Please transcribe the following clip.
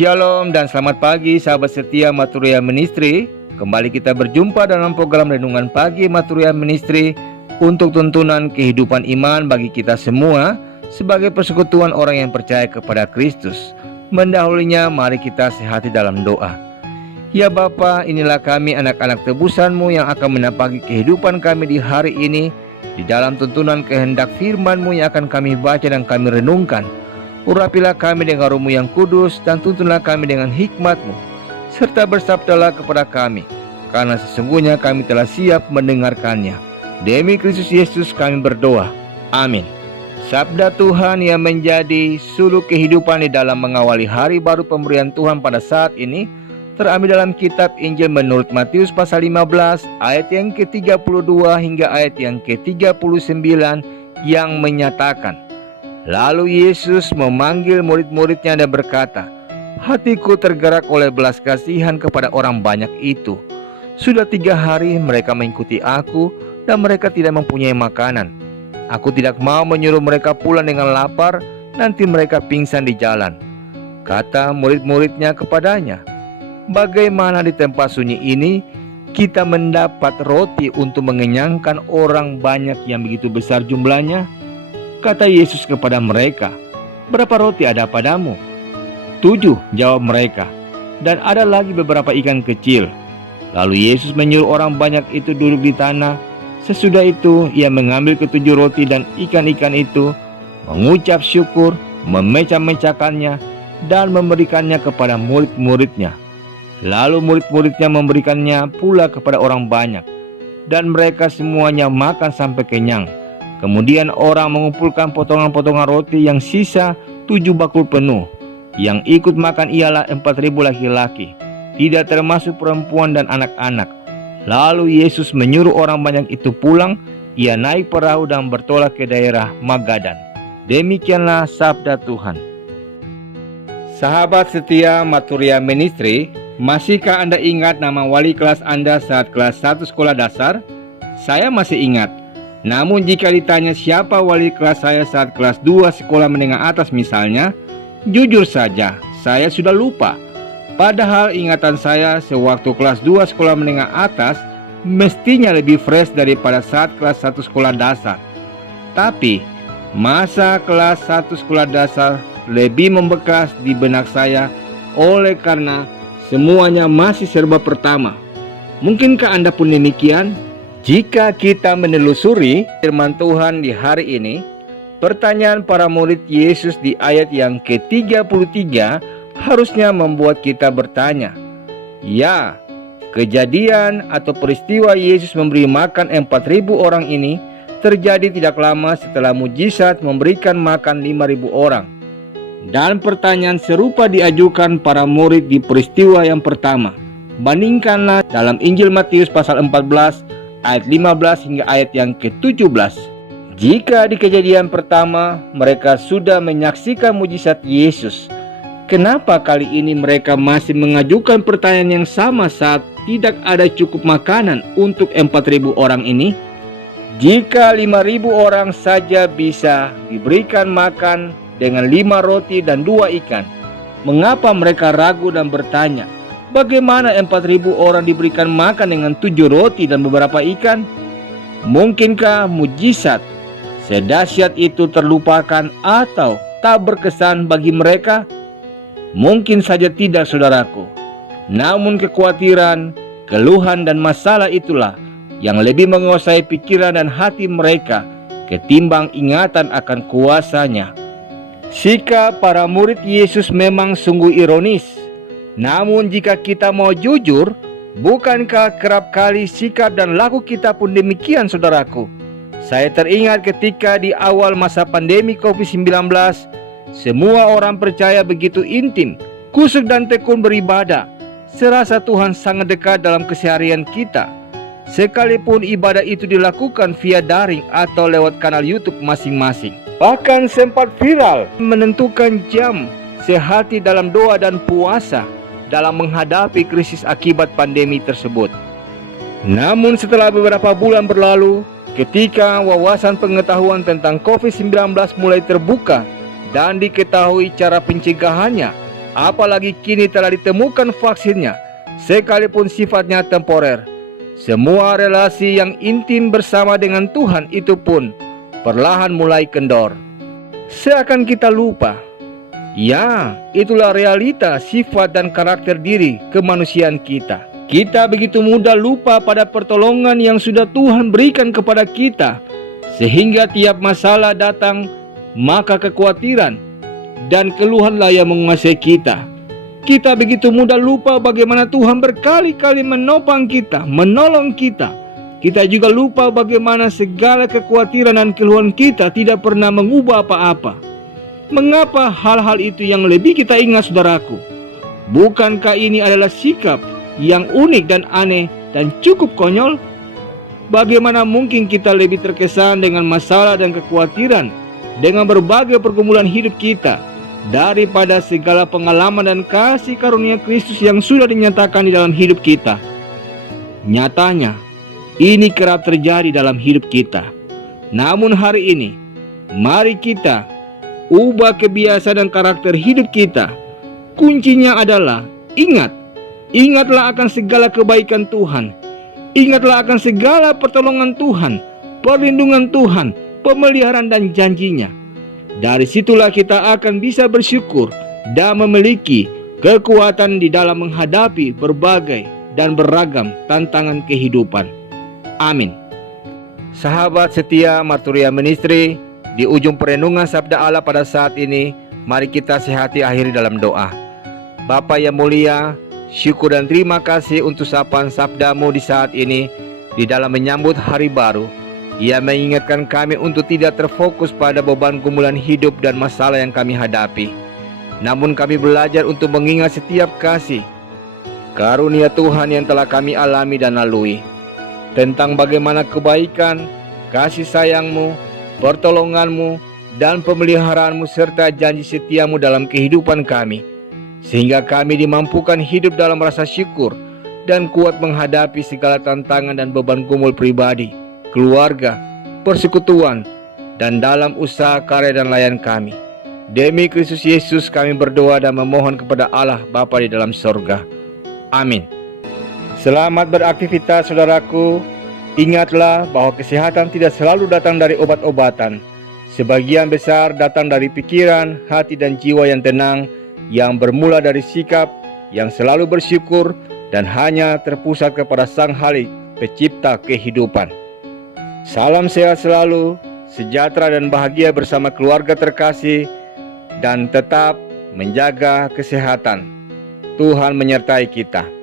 Shalom dan selamat pagi sahabat setia Maturia Ministry. Kembali kita berjumpa dalam program Renungan Pagi Maturia Ministry untuk tuntunan kehidupan iman bagi kita semua sebagai persekutuan orang yang percaya kepada Kristus. Mendahulunya mari kita sehati dalam doa. Ya Bapa, inilah kami anak-anak tebusan-Mu yang akan menapaki kehidupan kami di hari ini di dalam tuntunan kehendak firman-Mu yang akan kami baca dan kami renungkan. Urapilah kami dengan Roh-Mu yang kudus dan tuntunlah kami dengan hikmat-Mu, serta bersabdalah kepada kami, karena sesungguhnya kami telah siap mendengarkannya. Demi Kristus Yesus kami berdoa. Amin. Sabda Tuhan yang menjadi suluk kehidupan di dalam mengawali hari baru pemberian Tuhan pada saat ini terambil dalam kitab Injil menurut Matius pasal 15 ayat yang ke-32 hingga ayat yang ke-39 yang menyatakan, lalu Yesus memanggil murid-muridnya dan berkata, hatiku tergerak oleh belas kasihan kepada orang banyak itu. Sudah 3 hari mereka mengikuti aku dan mereka tidak mempunyai makanan. Aku tidak mau menyuruh mereka pulang dengan lapar, nanti mereka pingsan di jalan. Kata murid-muridnya kepadanya, bagaimana di tempat sunyi ini kita mendapat roti untuk mengenyangkan orang banyak yang begitu besar jumlahnya? Kata Yesus kepada mereka, berapa roti ada padamu? 7, jawab mereka, dan ada lagi beberapa ikan kecil. Lalu Yesus menyuruh orang banyak itu duduk di tanah. Sesudah itu ia mengambil ke-7 roti dan ikan-ikan itu, mengucap syukur, memecah-mecahkannya, dan memberikannya kepada murid-muridnya. Lalu murid-muridnya memberikannya pula kepada orang banyak, dan mereka semuanya makan sampai kenyang. Kemudian orang mengumpulkan potongan-potongan roti yang sisa 7 bakul penuh. Yang ikut makan ialah 4.000 laki-laki, tidak termasuk perempuan dan anak-anak. Lalu Yesus menyuruh orang banyak itu pulang. Ia naik perahu dan bertolak ke daerah Magadan. Demikianlah sabda Tuhan. Sahabat setia Maturia Ministry, masihkah Anda ingat nama wali kelas Anda saat kelas 1 sekolah dasar? Saya masih ingat. Namun jika ditanya siapa wali kelas saya saat kelas 2 sekolah menengah atas misalnya, jujur saja, saya sudah lupa. Padahal ingatan saya sewaktu kelas 2 sekolah menengah atas mestinya lebih fresh daripada saat kelas 1 sekolah dasar. Tapi, masa kelas 1 sekolah dasar lebih membekas di benak saya oleh karena semuanya masih serba pertama. Mungkinkah Anda pun demikian? Jika kita menelusuri firman Tuhan di hari ini, pertanyaan para murid Yesus di ayat yang ke-33 harusnya membuat kita bertanya. Ya, kejadian atau peristiwa Yesus memberi makan 4.000 orang ini terjadi tidak lama setelah mujizat memberikan makan 5.000 orang. Dan pertanyaan serupa diajukan para murid di peristiwa yang pertama. Bandingkanlah dalam Injil Matius pasal 14 ayat 15 hingga ayat yang ke-17. Jika di kejadian pertama mereka sudah menyaksikan mujizat Yesus, kenapa kali ini mereka masih mengajukan pertanyaan yang sama saat tidak ada cukup makanan untuk 4.000 orang ini? Jika 5.000 orang saja bisa diberikan makan dengan 5 roti dan 2 ikan, mengapa mereka ragu dan bertanya, bagaimana 4.000 orang diberikan makan dengan 7 roti dan beberapa ikan? Mungkinkah mujizat sedahsyat itu terlupakan atau tak berkesan bagi mereka? Mungkin saja tidak, saudaraku. Namun kekhawatiran, keluhan dan masalah itulah yang lebih menguasai pikiran dan hati mereka ketimbang ingatan akan kuasanya. Sikap para murid Yesus memang sungguh ironis. Namun jika kita mau jujur, bukankah kerap kali sikap dan laku kita pun demikian, saudaraku? Saya teringat ketika di awal masa pandemi COVID-19, semua orang percaya begitu intim, kusuk dan tekun beribadah. Serasa Tuhan sangat dekat dalam keseharian kita. Sekalipun ibadah itu dilakukan via daring atau lewat kanal YouTube masing-masing. Bahkan sempat viral menentukan jam sehati dalam doa dan puasa dalam menghadapi krisis akibat pandemi tersebut. Namun setelah beberapa bulan berlalu, ketika wawasan pengetahuan tentang COVID-19 mulai terbuka dan diketahui cara pencegahannya, apalagi kini telah ditemukan vaksinnya, sekalipun sifatnya temporer. Semua relasi yang intim bersama dengan Tuhan itu pun perlahan mulai kendor. Seakan kita lupa, ya, itulah realita sifat dan karakter diri kemanusiaan kita. Kita begitu mudah lupa pada pertolongan yang sudah Tuhan berikan kepada kita, sehingga tiap masalah datang, maka kekhawatiran dan keluhanlah yang menguasai kita. Kita begitu mudah lupa bagaimana Tuhan berkali-kali menopang kita, menolong kita. Kita juga lupa bagaimana segala kekhawatiran dan keluhan kita tidak pernah mengubah apa-apa. Mengapa hal-hal itu yang lebih kita ingat, saudaraku? Bukankah ini adalah sikap yang unik dan aneh dan cukup konyol? Bagaimana mungkin kita lebih terkesan dengan masalah dan kekhawatiran dengan berbagai pergumulan hidup kita daripada segala pengalaman dan kasih karunia Kristus yang sudah dinyatakan di dalam hidup kita? Nyatanya, ini kerap terjadi dalam hidup kita. Namun hari ini, mari kita ubah kebiasaan dan karakter hidup kita. Kuncinya adalah ingatlah akan segala kebaikan Tuhan. Ingatlah akan segala pertolongan Tuhan, perlindungan Tuhan, pemeliharaan dan janjinya. Dari situlah kita akan bisa bersyukur dan memiliki kekuatan di dalam menghadapi berbagai dan beragam tantangan kehidupan. Amin. Sahabat setia Marturia Ministry, di ujung perenungan Sabda Allah pada saat ini, mari kita sehati akhiri dalam doa. Bapa yang mulia, syukur dan terima kasih untuk sapaan sabda-Mu di saat ini, di dalam menyambut hari baru. Ia mengingatkan kami untuk tidak terfokus pada beban gumulan hidup dan masalah yang kami hadapi. Namun kami belajar untuk mengingat setiap kasih, karunia Tuhan yang telah kami alami dan lalui. Tentang bagaimana kebaikan, kasih sayang-Mu, pertolongan-Mu, dan pemeliharaanmu serta janji setia-Mu dalam kehidupan kami, sehingga kami dimampukan hidup dalam rasa syukur dan kuat menghadapi segala tantangan dan beban gumul pribadi, keluarga, persekutuan, dan dalam usaha karya dan layan kami. Demi Kristus Yesus kami berdoa dan memohon kepada Allah Bapa di dalam sorga. Amin. Selamat beraktivitas, saudaraku. Ingatlah bahwa kesehatan tidak selalu datang dari obat-obatan. Sebagian besar datang dari pikiran, hati, dan jiwa yang tenang, yang bermula dari sikap yang selalu bersyukur dan hanya terpusat kepada Sang Halik, Pencipta kehidupan. Salam sehat selalu, sejahtera dan bahagia bersama keluarga terkasih, dan tetap menjaga kesehatan. Tuhan menyertai kita.